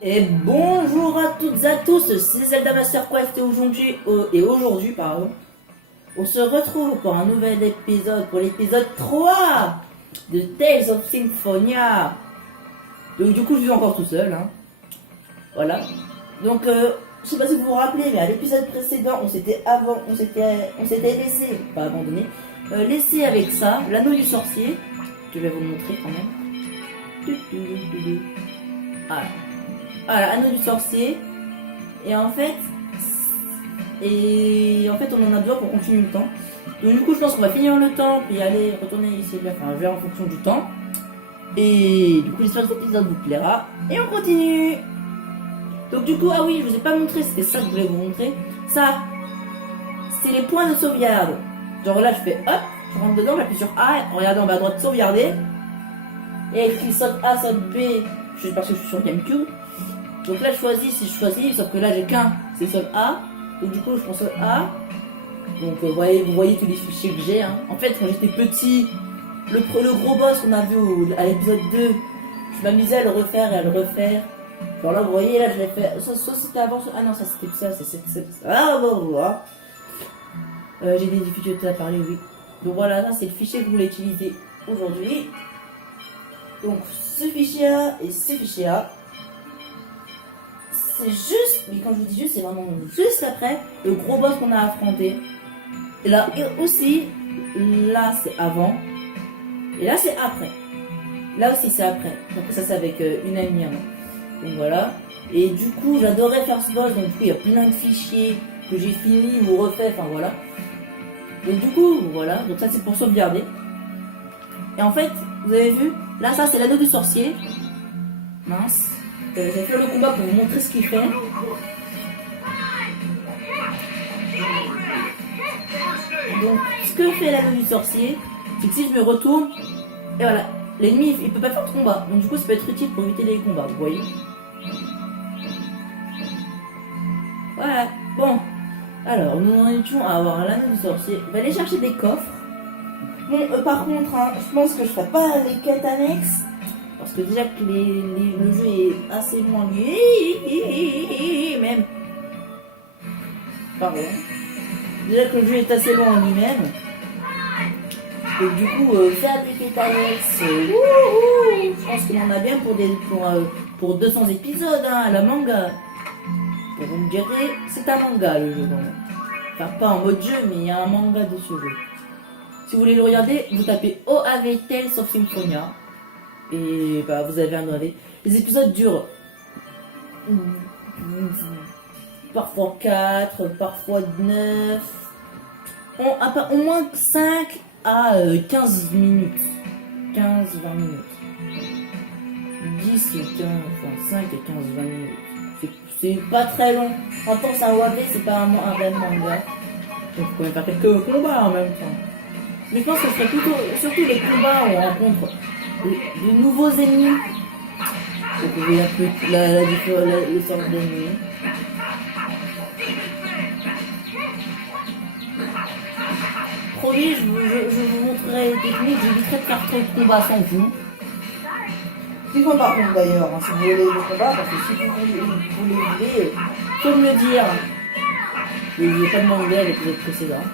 Et bonjour à toutes et à tous, c'est Zelda Master Quest et aujourd'hui, on se retrouve pour un nouvel épisode, pour l'épisode 3 de Tales of Symphonia. Donc du coup je suis encore tout seul, hein. Voilà. Donc je sais pas si vous vous rappelez, mais à l'épisode précédent, on s'était laissé, pas abandonné, laissé avec ça, l'anneau du sorcier. Je vais vous le montrer quand même. Voilà. Voilà, anneau du sorcier. Et en fait, on en a besoin pour continuer le temps. Donc du coup, je pense qu'on va finir le temps puis aller retourner ici, enfin, vers en fonction du temps. Et du coup, j'espère que cet épisode vous plaira. Et on continue. Donc du coup, ah oui, je vous ai pas montré, c'était ça que je voulais vous montrer. Ça, c'est les points de sauvegarde. Genre là, je fais hop, je rentre dedans, j'appuie sur A, regardez en bas à droite, sauvegarder. Et écrit saute A, saute B, je sais pas si je suis sur GameCube. Donc là je choisis, si je choisis, sauf que là j'ai qu'un, c'est seul A. Donc du coup je prends seul A. Donc vous voyez tous les fichiers que j'ai, hein. En fait quand j'étais petit, le gros boss qu'on a vu à l'épisode 2, je m'amusais à le refaire et à le refaire. Genre là vous voyez, là je l'ai fait, soit c'était avant, ah non ça c'était ça, c'est ah bon, j'ai des difficultés à parler, oui. Donc voilà, ça c'est le fichier que vous voulez utiliser aujourd'hui. Donc ce fichier A et ce fichier A, c'est juste, mais quand je vous dis juste, c'est vraiment juste après le gros boss qu'on a affronté. Et là aussi, là c'est avant, et là c'est après. Là aussi c'est après. Donc ça c'est avec une amie à moi. Donc voilà. Et du coup, j'adorais faire ce boss, donc du coup il y a plein de fichiers que j'ai fini ou refait, enfin voilà. Donc du coup, voilà, donc ça c'est pour sauvegarder. Et en fait, vous avez vu, là ça c'est l'anneau du sorcier. Mince. J'ai fait le combat pour vous montrer ce qu'il fait. Donc, ce que fait l'anneau du sorcier, c'est que si je me retourne, et voilà, l'ennemi il peut pas faire de combat. Donc, du coup, ça peut être utile pour éviter les combats, vous voyez. Voilà, bon. Alors, nous en étions à avoir l'anneau du sorcier. On va aller chercher des coffres. Bon, par contre, hein, je pense que je ferai pas les quêtes annexes. Parce que déjà que le jeu est assez loin lui-même. Pardon. Déjà que le jeu est assez loin en lui-même. Et du coup, faire des quêtes annexes, je pense qu'on en a bien pour 200 épisodes, hein, à la manga. Et vous me direz, c'est un manga le jeu quand même. Enfin, pas en mode jeu, mais il y a un manga de ce jeu. Si vous voulez le regarder, vous tapez OAV Tales of Symphonia. Et bah, vous avez un OAV. Les épisodes durent parfois 4, parfois 9. Au moins 5 à 15 minutes. 15-20 minutes. 10 et 15, enfin 5 et 15-20 minutes. C'est pas très long. En temps, c'est un OAV, c'est pas un vrai manga. Donc, vous pouvez faire quelques combats en même temps. Mais je pense que ce serait plutôt, surtout les combats où on rencontre de nouveaux ennemis. Donc, vous voyez un peu le sort d'ennemis. Promis, je vous montrerai les techniques, j'éviterai de faire trop de combats sans vous. Si vous par contre d'ailleurs, hein, si vous voulez le combat, parce que si vous les voulez, faut me le dire. Je ne vous ai pas demandé à l'épisode précédent.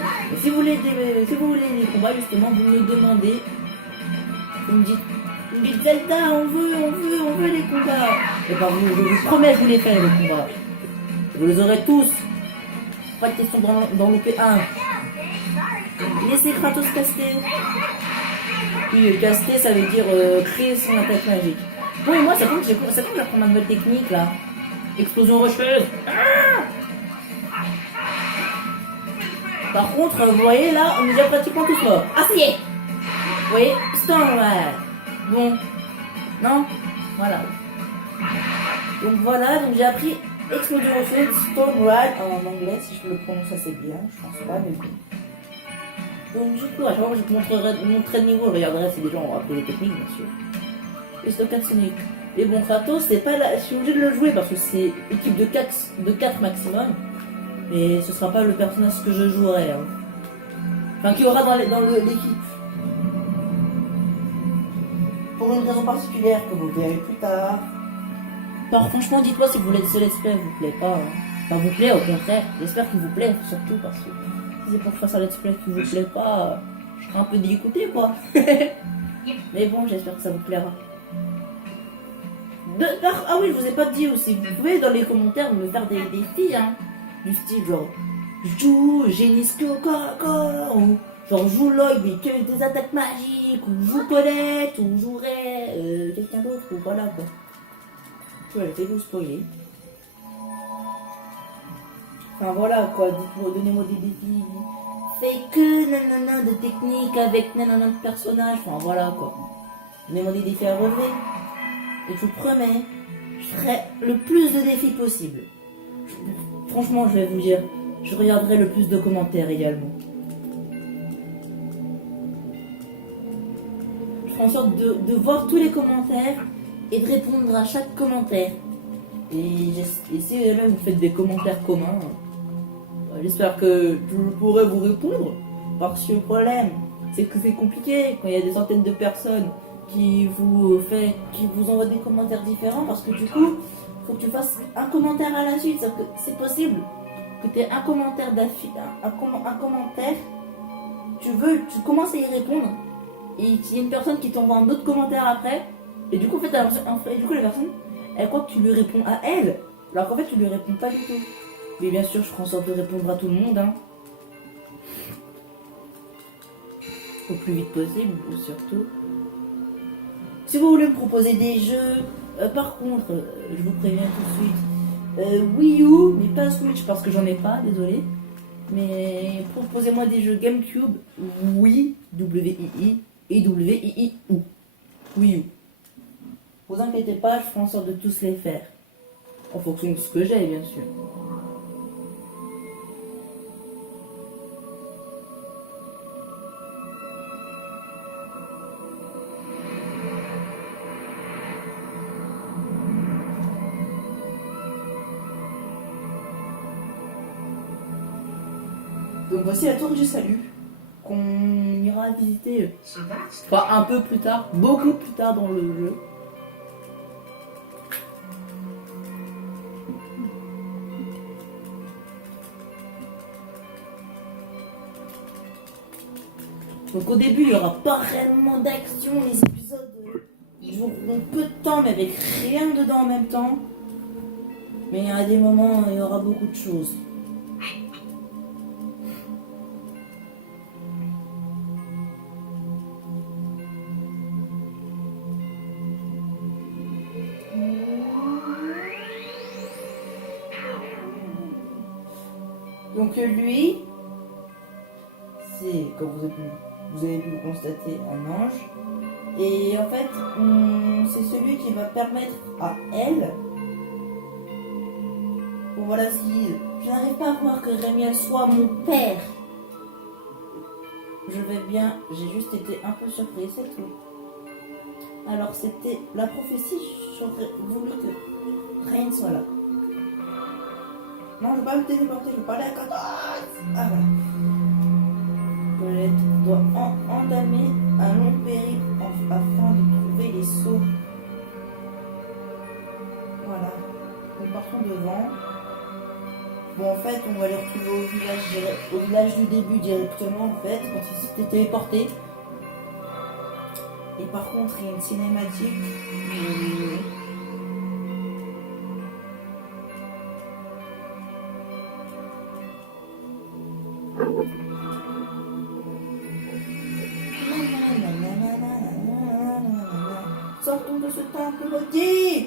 Mais si vous voulez les combats, justement, vous me le demandez. Vous me dites Zelda, on veut les combats. Et ben je vous promets, je vous les fais les combats. Vous les aurez tous. Pas de question d'en louper un. Laissez Kratos caster. Oui, caster, ça veut dire créer son attaque magique. Bon, et moi, ça compte que j'apprends ma nouvelle technique là. Explosion rocheuse. Ah, par contre, vous voyez là, on est déjà pratiquement tous morts. Ah, ça y est. Vous voyez, Stormrad. Bon, non, voilà. Donc voilà, donc j'ai appris Explosion rocheuse, Stormrad en anglais, si je le prononce assez bien. Je pense pas, mais bon. Donc du coup, à chaque fois que je te montrerai le niveau, je regarderai si les gens ont appris les techniques, bien sûr. Et Stockade Sonic. Et bon, Kratos, c'est pas là, je suis obligé de le jouer parce que c'est équipe de 4 maximum. Mais ce sera pas le personnage que je jouerai. Hein. Enfin, qui aura dans l'équipe. Pour une raison particulière que vous verrez plus tard. Alors franchement, dites-moi si ce let's play vous plaît pas. Enfin, vous plaît au contraire. J'espère qu'il vous plaît, surtout parce que si c'est pour faire un let's play qui vous plaît pas, je serai un peu dégoûté quoi. Mais bon, j'espère que ça vous plaira. Ah oui, je vous ai pas dit aussi. Vous pouvez dans les commentaires me faire des défis, hein. Du style genre, joue Génisque au corps à corps, ou genre joue Lloyd mais que des attaques magiques, ou joue Colette, ou jouerait quelqu'un d'autre, ou voilà quoi. Voilà, je vais vous spoiler. Enfin voilà quoi, dites-moi, donnez-moi des défis. Fais que nanana de technique avec nanana de personnages, enfin voilà quoi. Donnez-moi des défis à relever. Et je vous promets, je ferai le plus de défis possible. Franchement, je vais vous dire, je regarderai le plus de commentaires également. Je ferai en sorte de voir tous les commentaires et de répondre à chaque commentaire. Et si là vous faites des commentaires communs, j'espère que je pourrai vous répondre. Parce que le problème, c'est que c'est compliqué quand il y a des centaines de personnes qui vous envoient des commentaires différents. Parce que du coup, il faut que tu fasses un commentaire à la suite. Sauf que c'est possible que tu aies un commentaire un commentaire, tu commences à y répondre. Et il y a une personne qui t'envoie un autre commentaire après. Et du coup, en fait, la personne, elle croit que tu lui réponds à elle. Alors qu'en fait, tu lui réponds pas du tout. Mais bien sûr, je ferai en sorte de répondre à tout le monde, hein. Au plus vite possible, surtout. Si vous voulez me proposer des jeux, par contre, je vous préviens tout de suite, Wii U, mais pas Switch parce que j'en ai pas, désolé. Mais proposez-moi des jeux GameCube, Wii, W-I-I, et W-I-I-U. Wii U. Vous inquiétez pas, je ferai en sorte de tous les faire. En fonction de ce que j'ai, bien sûr. Donc voici la tour du salut, qu'on ira visiter, enfin un peu plus tard, beaucoup plus tard dans le jeu. Donc au début, il n'y aura pas réellement d'action, les épisodes dureront peu de temps, mais avec rien dedans en même temps. Mais à des moments, il y aura beaucoup de choses. Donc lui, c'est, comme vous avez pu le constater, un ange. Et en fait, c'est celui qui va permettre à elle... Bon voilà ce qu'il dit. Je n'arrive pas à croire que Rémiel soit mon père. Je vais bien, j'ai juste été un peu surpris, c'est tout. Alors c'était la prophétie, j'aurais voulu que Rain soit là. Non, je ne veux pas me téléporter, je veux parler à Candace. Ah voilà. Colette doit entamer un long périple afin de trouver les sceaux. Voilà. Nous partons devant. Bon, en fait, on va les retrouver au village du début directement, en fait, quand ils s'étaient téléportés. Et par contre, il y a une cinématique. Sortons de ce temple maudit.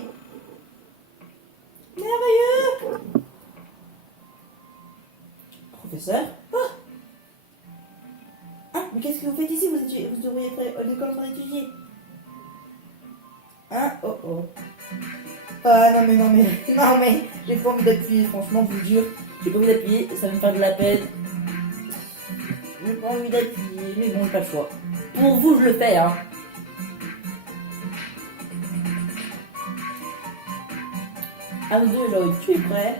Merveilleux. Professeur? Ah, mais qu'est-ce que vous faites ici? Vous devriez être à l'école pour étudier. Hein? Oh oh. Ah non mais, j'ai pas envie d'appuyer, franchement, je vous jure. J'ai pas envie d'appuyer, ça va me faire de la peine. J'ai pas envie d'appuyer, mais bon, pas le choix. Pour vous, je le fais, hein. Un ou deux, Lloyd, tu es prêt?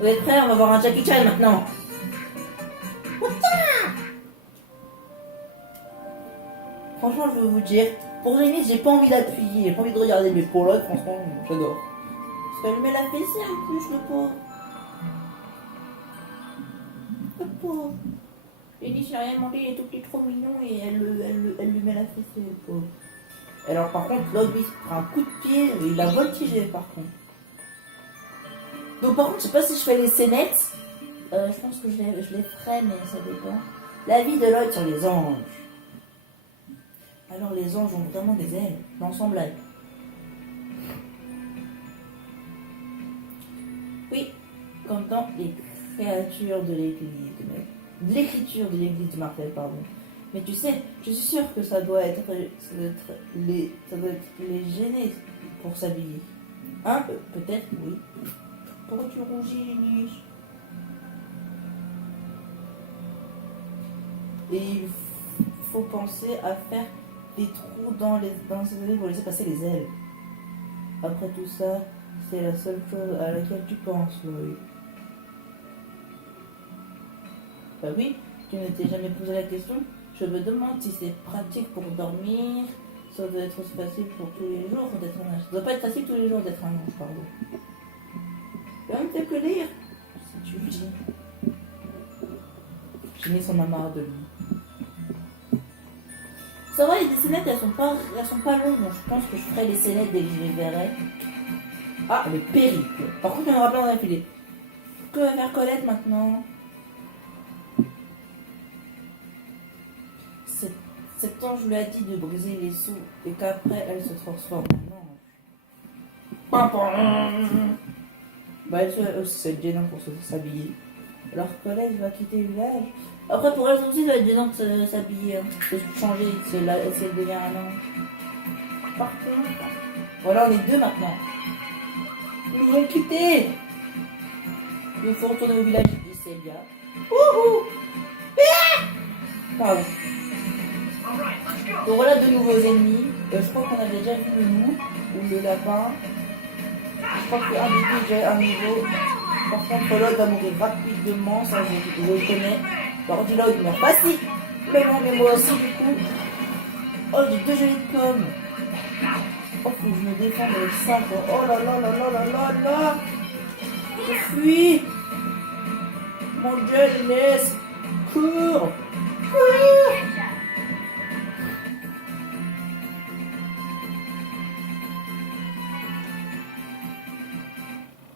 Vous êtes prêts? On va voir un Jackie Chan maintenant. Franchement, je veux vous dire, Pour limite, j'ai pas envie d'appuyer, j'ai pas envie de regarder, mais pour l'autre, franchement, j'adore. Parce qu'elle met la fessée en plus, le pauvre. Le pauvre. Lenny, j'ai rien demandé, il est tout petit, trop mignon, et elle lui met la fessée, le pauvre. Alors par contre, l'autre, lui, il se prend un coup de pied, il a voltigé par contre. Donc par contre, je sais pas si je fais les scénettes. Je pense que je les ferai, mais ça dépend. La vie de l'autre sur les anges. Alors les anges ont vraiment des ailes, l'ensemble. Oui, comme dans les créatures de l'église, de l'écriture de l'église de Marvel, pardon. Mais tu sais, je suis sûre que ça doit être les gêner pour s'habiller. Hein, peut-être, oui. Pourquoi tu rougis, Lenny? Et il faut penser à faire des trous dans ces ailes pour laisser passer les ailes. Après tout ça, c'est la seule chose à laquelle tu penses, oui. Bah oui, tu ne t'es jamais posé la question. Je me demande si c'est pratique pour dormir. Ça doit être facile pour tous les jours d'être un ange. Ça doit pas être facile tous les jours d'être un ange, pardon. Et on ne fait que lire, si tu le dis. J'ai mis son amarre de lui. Ça va, les scénettes, elles sont pas longues. Donc je pense que je ferai les scénettes dès que je les verrai. Ah, le périple. Par contre, il y en aura plein d'affilée. Que va faire Colette maintenant? Cet ange lui a dit de briser les sous et qu'après elle se transforme en ange. Bah elle aussi ça va être gênant pour s'habiller. Alors Colette va quitter le village. Après pour elle aussi ça va être gênant de s'habiller. Hein. De se changer, c'est de devenir un ange. Par contre, voilà on est deux maintenant. Ils nous ont quittés. Il faut retourner au village dit Célia. Wouhou! Pardon. Donc voilà de nouveaux ennemis. Je crois qu'on avait déjà vu le loup ou le lapin. Je crois qu'un des deux déjà un niveau. Par contre l'autre va mourir rapidement, ça je le connais. L'autre il meurt facile. Mais non mais moi aussi du coup. Oh j'ai deux jolies pommes. Oh faut que je me défende avec ça quoi. Oh là là là là là là là. Je fuis. Mon dieu laisse. Cours. Cours.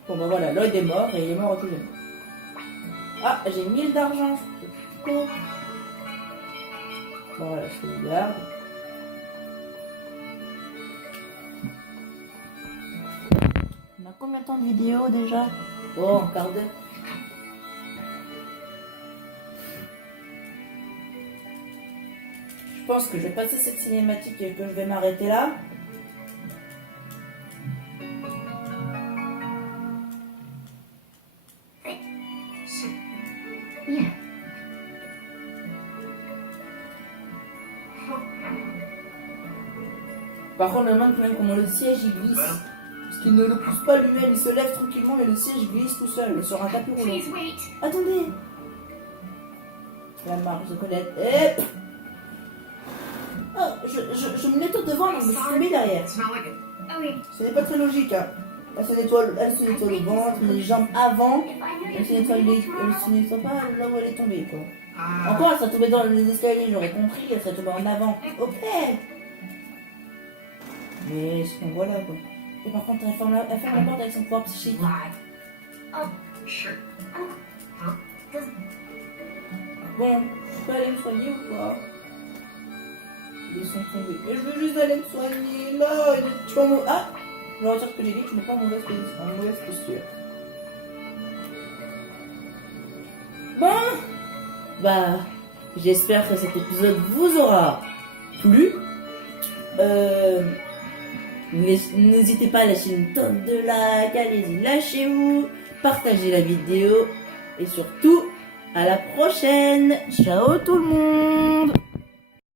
Bon bah voilà, Lloyd est mort et il est mort au tout début. Ah, j'ai 1000 d'argent. Bon voilà, je te le garde. On a combien de temps de vidéo déjà? Oh, un quart d'heure. Je pense que je vais passer cette cinématique et que je vais m'arrêter là. Par contre, le même comment le siège il glisse. Parce qu'il ne le pousse pas lui-même, il se lève tranquillement, mais le siège glisse tout seul sur un tapis roulant. Attendez! La marche de Colette. Hep! Oh, je me nettoie devant, mais je me suis tombée derrière. Ce n'est pas très logique, hein. Elle se nettoie le ventre, les jambes avant. Elle se nettoie pas là où elle est tombée, quoi. Encore, elle serait tombée dans les escaliers, j'aurais compris, elle serait tombée en avant. Ok! Mais sinon, voilà, quoi. Et par contre, elle ferme la porte avec son pouvoir psychique. Bon, je peux aller me soigner ou pas? Ils sont tombés. Mais je veux juste aller me soigner. Là, tu vas me... Ah! Je retire ce que j'ai dit, tu n'es pas en mauvaise posture. Bon! Bah, j'espère que cet épisode vous aura plu. N'hésitez pas à lâcher une tonne de like, allez-y, lâchez-vous, partagez la vidéo et surtout, à la prochaine. Ciao tout le monde!